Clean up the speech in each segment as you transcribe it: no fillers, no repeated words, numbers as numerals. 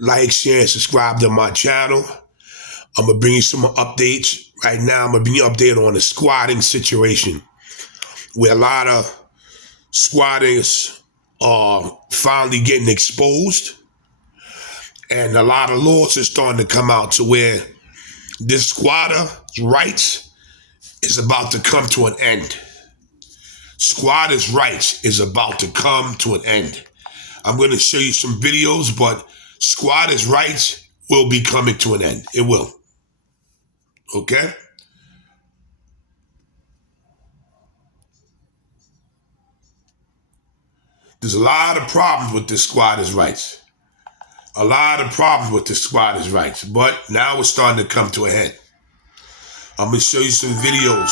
like, share, and subscribe to my channel. I'm going to bring you some updates. Right now, I'm going to bring you an update on the squatting situation, where a lot of squatters are finally getting exposed, and a lot of laws are starting to come out to where this squatter's rights is about to come to an end. Squatters' rights is about to come to an end. I'm going to show you some videos, but squatters' rights will be coming to an end. It will. Okay? There's a lot of problems with the squatters' rights. A lot of problems with the squatters' rights. But now it's starting to come to a head. I'm going to show you some videos.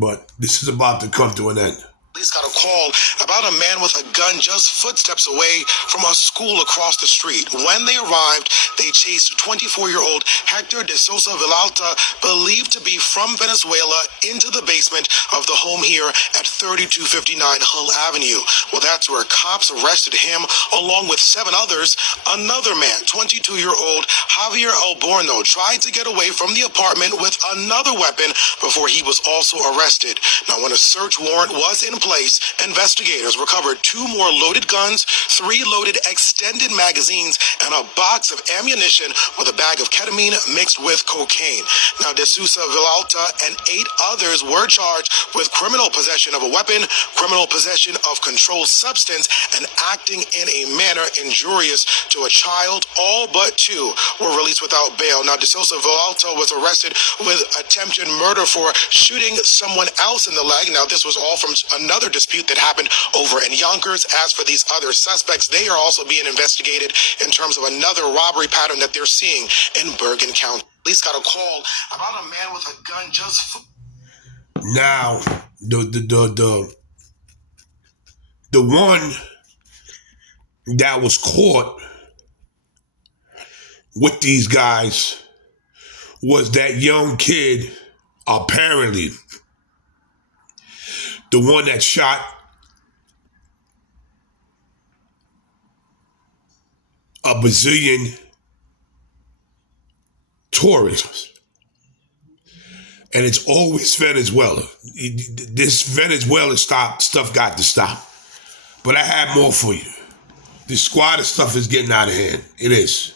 But this is about to come to an end. Police got a call about a man with a gun just footsteps away from a school across the street. When they arrived, they chased 24-year-old Hector de Sosa Villalta, believed to be from Venezuela, into the basement of the home here at 3259 Hull Avenue. Well, that's where cops arrested him along with 7 others. Another man, 22-year-old Javier Alborno, tried to get away from the apartment with another weapon before he was also arrested. Now, when a search warrant was in place, investigators recovered 2 more loaded guns, 3 loaded extended magazines, and a box of ammunition with a bag of ketamine mixed with cocaine. Now, De Sousa Villalta and 8 others were charged with criminal possession of a weapon, criminal possession of controlled substance, and acting in a manner injurious to a child. All but 2 were released without bail. Now, De Sousa Villalta was arrested with attempted murder for shooting someone else in the leg. Now, this was all from another dispute that happened over in Yonkers. As for these other suspects, they are also being investigated in terms of another robbery pattern that they're seeing in Bergen County. Police got a call about a man with a gun just... Now, the one that was caught with these guys was that young kid, apparently. The one that shot a Brazilian tourist. And it's always Venezuela. This Venezuela stuff got to stop. But I have more for you. The squatter stuff is getting out of hand. It is.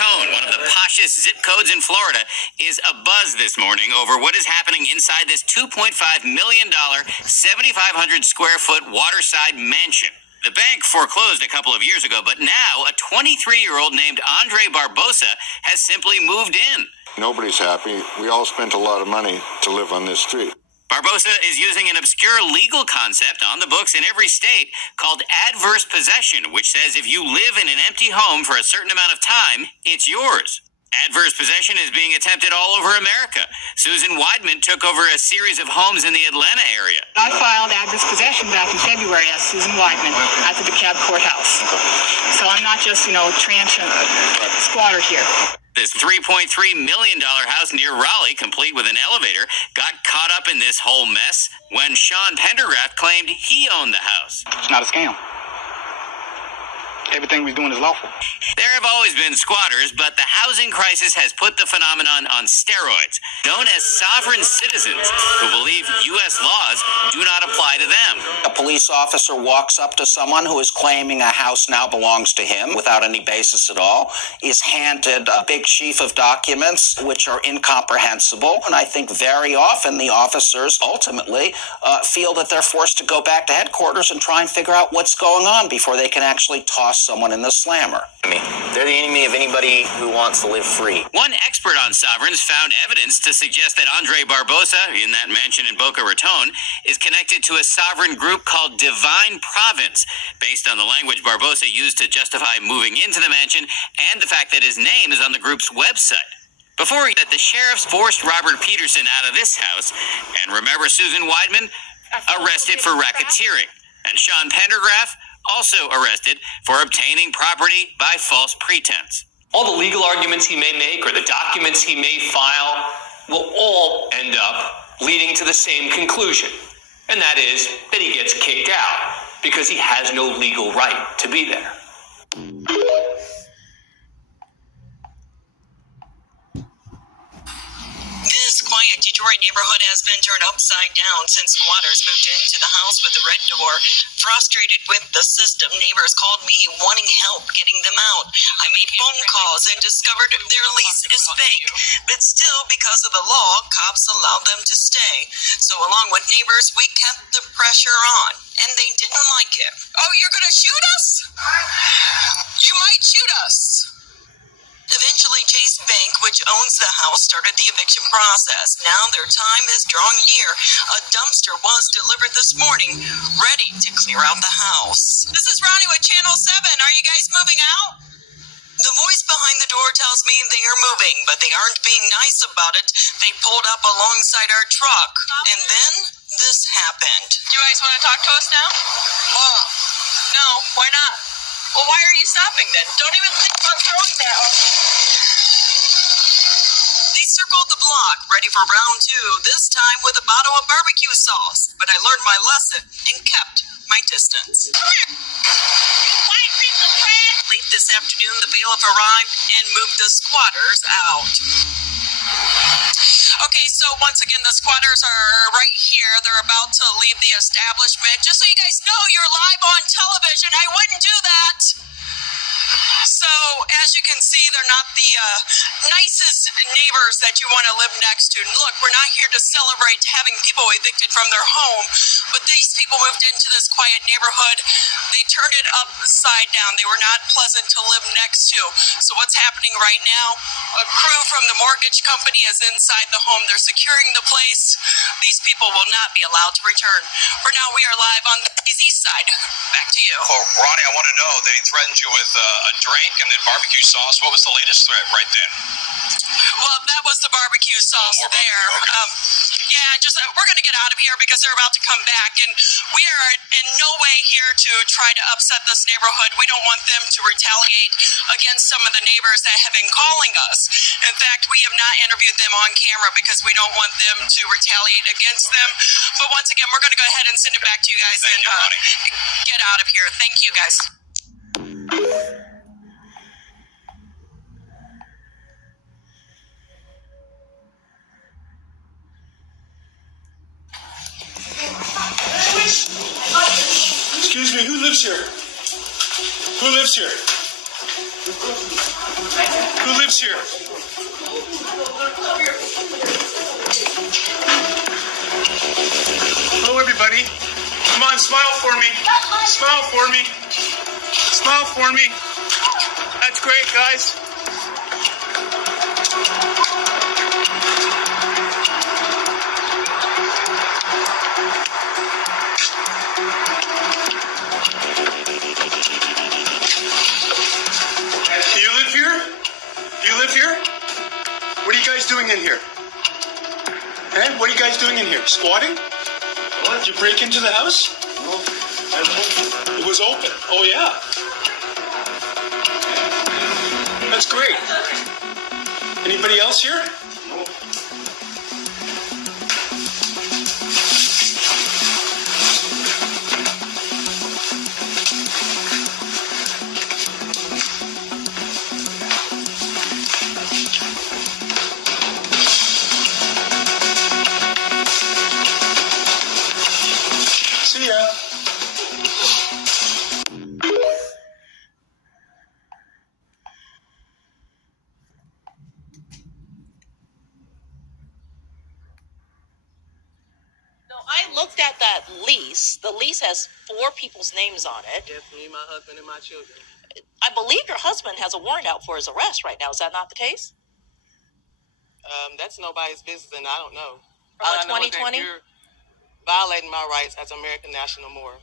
One of the poshest zip codes in Florida is abuzz this morning over what is happening inside this $2.5 million, 7,500 square foot waterside mansion. The bank foreclosed a couple of years ago, but now a 23-year-old named Andre Barbosa has simply moved in. Nobody's happy. We all spent a lot of money to live on this street. Barbosa is using an obscure legal concept on the books in every state called adverse possession, which says if you live in an empty home for a certain amount of time, it's yours. Adverse possession is being attempted all over America. Susan Weidman took over a series of homes in the Atlanta area. I filed adverse possession back in February as Susan Weidman at the DeKalb courthouse. So I'm not just, transient squatter here. This $3.3 million house near Raleigh, complete with an elevator, got caught up in this whole mess when Sean Pendergraft claimed he owned the house. It's not a scam. Everything we're doing is lawful. There have always been squatters, but the housing crisis has put the phenomenon on steroids, known as sovereign citizens, who believe U.S. laws do not apply to them. A police officer walks up to someone who is claiming a house now belongs to him without any basis at all, is handed a big sheaf of documents which are incomprehensible, and I think very often the officers ultimately feel that they're forced to go back to headquarters and try and figure out what's going on before they can actually toss someone in the slammer. They're the enemy of anybody who wants to live free. One expert on sovereigns found evidence to suggest that Andre Barbosa, in that mansion in Boca Raton, is connected to a sovereign group called Divine Province, based on the language Barbosa used to justify moving into the mansion and the fact that his name is on the group's website. Before that, the sheriffs forced Robert Peterson out of this house, and remember Susan Weidman? Arrested for racketeering, and Sean Pendergraft also arrested for obtaining property by false pretense. All the legal arguments he may make or the documents he may file, will all end up leading to the same conclusion, and that is that he gets kicked out because he has no legal right to be there. This quiet Detroit neighborhood has been turned upside down since squatters moved into the house with the red door. Frustrated with the system, neighbors called me wanting help getting them out. I made phone calls and discovered their lease is fake. But still, because of the law, cops allowed them to stay. So along with neighbors, we kept the pressure on. And they didn't like it. Oh, you're gonna shoot us? You might shoot us. Eventually, Chase Bank, which owns the house, started the eviction process. Now their time is drawing near. A dumpster was delivered this morning, ready to clear out the house. This is Ronnie with Channel 7. Are you guys moving out? The voice behind the door tells me they are moving, but they aren't being nice about it. They pulled up alongside our truck, and then this happened. Do you guys want to talk to us now? No, why not? Well, why are you stopping then? Don't even think about throwing that. They circled the block, ready for round 2, this time with a bottle of barbecue sauce. But I learned my lesson and kept my distance. Late this afternoon, the bailiff arrived and moved the squatters out. Okay, so once again, the squatters are right here. They're about to leave the establishment. Just so you guys know, you're live on television. I wouldn't do that. So, as you can see, they're not the nicest neighbors that you want to live next to. Look, we're not here to celebrate having people evicted from their home, but these people moved into this quiet neighborhood. They turned it upside down. They were not pleasant to live next to. So what's happening right now, a crew from the mortgage company is inside the home. They're securing the place. These people will not be allowed to return. For now, we are live on the east side. Back to you. Well, Ronnie, I want to know, they threatened you with a drink and then barbecue sauce. What was the latest threat right then? Well, that was the barbecue sauce there. Okay. We're going to get out of here because they're about to come back, and we are in no way here to try to upset this neighborhood. We don't want them to retaliate against some of the neighbors that have been calling us. In fact, we have not interviewed them on camera because we don't want them to retaliate against them. But once again, we're going to go ahead and send it back to you guys. Thank you, Ronnie. Get out of here. Thank you, guys. Excuse me, who lives here? Who lives here? Who lives here? Hello, everybody. Come on, smile for me. Smile for me. Smile for me. That's great, guys. What are you guys doing in here? Hey, what are you guys doing in here? Squatting? What? Did you break into the house? No. It was open. Oh, yeah. That's great. Anybody else here? No. See ya. I looked at that lease. The lease has 4 people's names on it. Yes, me, my husband, and my children. I believe your husband has a warrant out for his arrest right now. Is that not the case? That's nobody's business, and I don't know. From All I know is 2020? that you're violating my rights as American national more.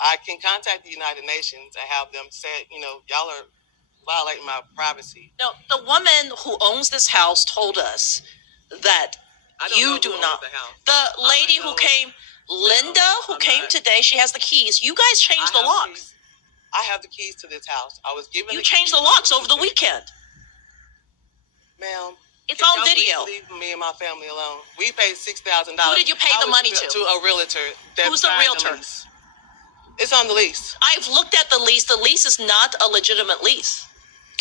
I can contact the United Nations and have them say, y'all are violating my privacy. No, the woman who owns this house told us that you do not. The lady who came, Linda, who came today, she has the keys. You guys changed the locks. I have the keys to this house. I was given. You changed the locks over the weekend. Ma'am, It's on video. Leave me and my family alone. We paid $6,000. Who did you pay the money to? To a realtor. Who's the realtor? It's on the lease. I've looked at the lease. The lease is not a legitimate lease.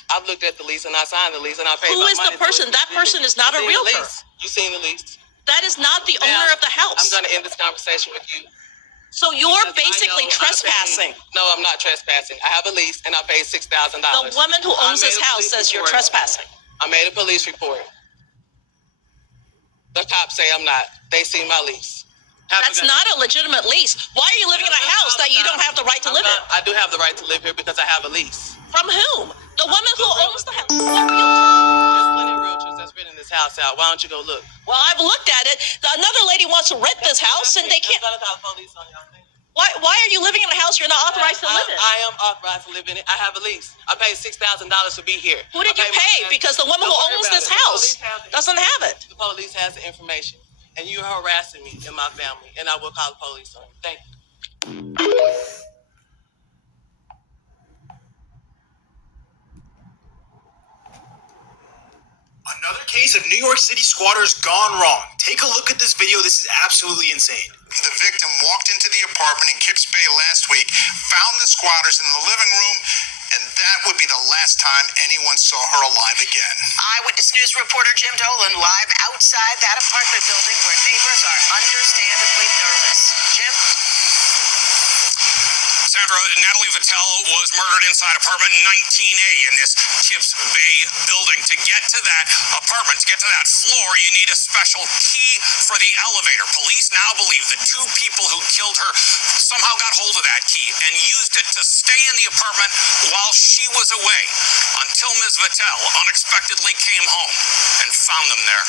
I've looked at the lease and I signed the lease and I paid Who my is money. the person? That person is not a realtor. You seen the lease? That is not the owner of the house. I'm going to end this conversation with you. So you're basically trespassing. No, I'm not trespassing. I have a lease and I paid $6,000. The woman who owns this house says you're trespassing. I made a police report. The cops say I'm not. They see my lease. That's not a legitimate lease. Why are you living in a house that you don't have the right to live in? I do have the right to live here because I have a lease. From whom? The woman who owns the house. There's plenty of realtors that's renting this house out. Why don't you go look? Well, I've looked at it. Another lady wants to rent this house and they can't. Why are you living in a house you're not authorized to live in? I am authorized to live in it. I have a lease. I paid $6,000 to be here. Who did you pay? Because the woman who owns this house doesn't have it. The police has the information. And you're harassing me and my family. And I will call the police on you. Thank you. Another case of New York City squatters gone wrong. Take a look at this video. This is absolutely insane. The victim walked into the apartment in Kips Bay last week, found the squatters in the living room, and that would be the last time anyone saw her alive again. Eyewitness News reporter Jim Dolan live outside that apartment building where neighbors are understandably nervous. Jim? Sandra, Natalie Vitale was murdered inside apartment 19A in this Kips Bay building. To get to that apartment, to get to that floor, you need a special key for the elevator. Police now believe the two people who killed her somehow got hold of that key and used it to stay in the apartment while she was away until Ms. Vitale unexpectedly came home and found them there.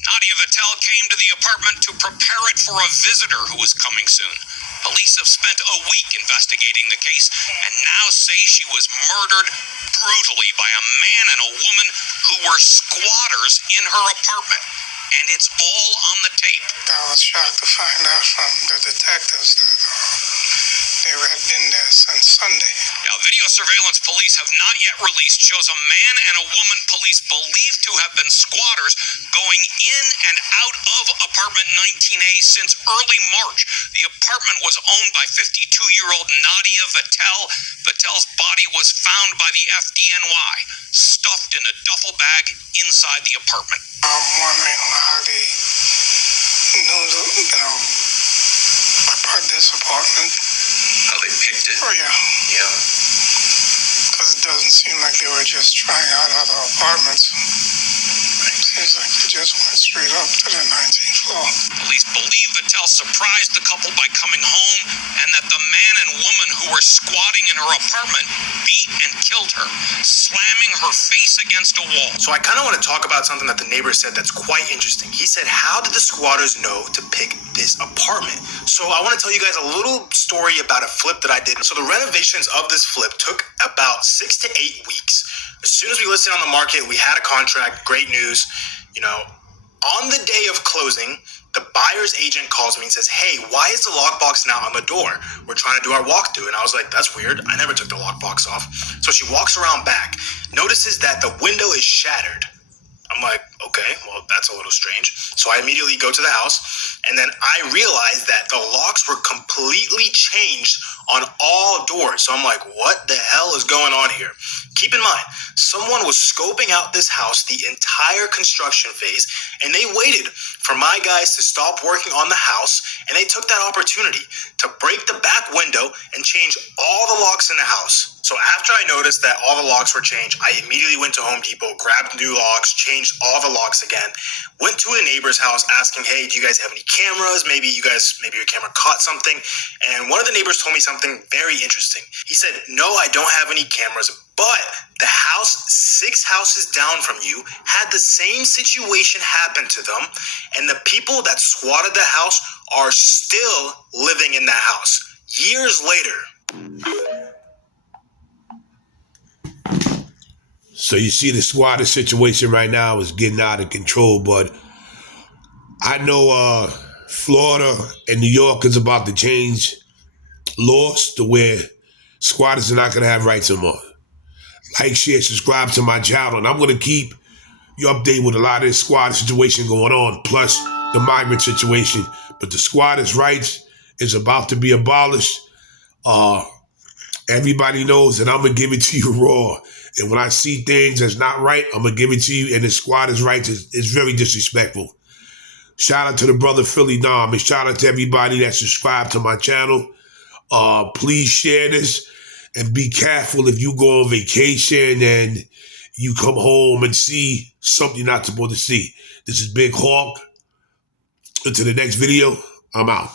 Nadia Vitale came to the apartment to prepare it for a visitor who was coming soon. Police have spent a week investigating the case and now say she was murdered brutally by a man and a woman who were squatters in her apartment. And it's all on the tape. I was shocked to find out from the detectives that they had been there since Sunday. Now, video surveillance police have not yet released shows a man and a woman police believe to have been squatters going in and out of apartment 19A since early March. The apartment was owned by 52-year-old Nadia Vitale. Vitale's body was found by the FDNY, stuffed in a duffel bag inside the apartment. I'm wondering how they knew, about this apartment. How they picked it? Oh, yeah. Yeah. Because it doesn't seem like they were just trying out other apartments. Seems like they just went straight up to the 19th floor. Police believe Vitale surprised the couple by coming home and that the man and woman who were squatting in her apartment beat and killed her, slamming her face against a wall. So I kind of want to talk about something that the neighbor said that's quite interesting. He said, how did the squatters know to pick this apartment? So I want to tell you guys a little story about a flip that I did. So the renovations of this flip took about 6 to 8 weeks. As soon as we listed on the market, we had a contract, great news. On the day of closing, the buyer's agent calls me and says, hey, why is the lockbox now on the door? We're trying to do our walkthrough. And I was like, that's weird. I never took the lockbox off. So she walks around back, notices that the window is shattered. I'm like, okay, well, that's a little strange. So I immediately go to the house, and then I realized that the locks were completely changed on all doors. So I'm like, what the hell is going on here? Keep in mind, someone was scoping out this house the entire construction phase, and they waited for my guys to stop working on the house, and they took that opportunity to break the back window and change all the locks in the house. So after I noticed that all the locks were changed, I immediately went to Home Depot, grabbed new locks, changed all the locks again, went to a neighbor's house asking, hey, do you guys have any cameras? Maybe your camera caught something. And one of the neighbors told me something very interesting. He said, no, I don't have any cameras, but the house 6 houses down from you had the same situation happen to them, and the people that squatted the house are still living in that house years later. So you see the squatter situation right now is getting out of control, but I know Florida and New York is about to change laws to where squatters are not going to have rights anymore. Like, share, subscribe to my channel, and I'm going to keep, you update with a lot of this squatter situation going on, plus the migrant situation. But the squatters' rights is about to be abolished. Everybody knows that I'm going to give it to you raw. And when I see things that's not right, I'm going to give it to you. And the squatters' rights is very disrespectful. Shout out to the brother Philly Dom, and shout out to everybody that subscribed to my channel. Please share this, and be careful if you go on vacation and you come home and see something you're not supposed to see. This is Big Hawk. Until the next video, I'm out.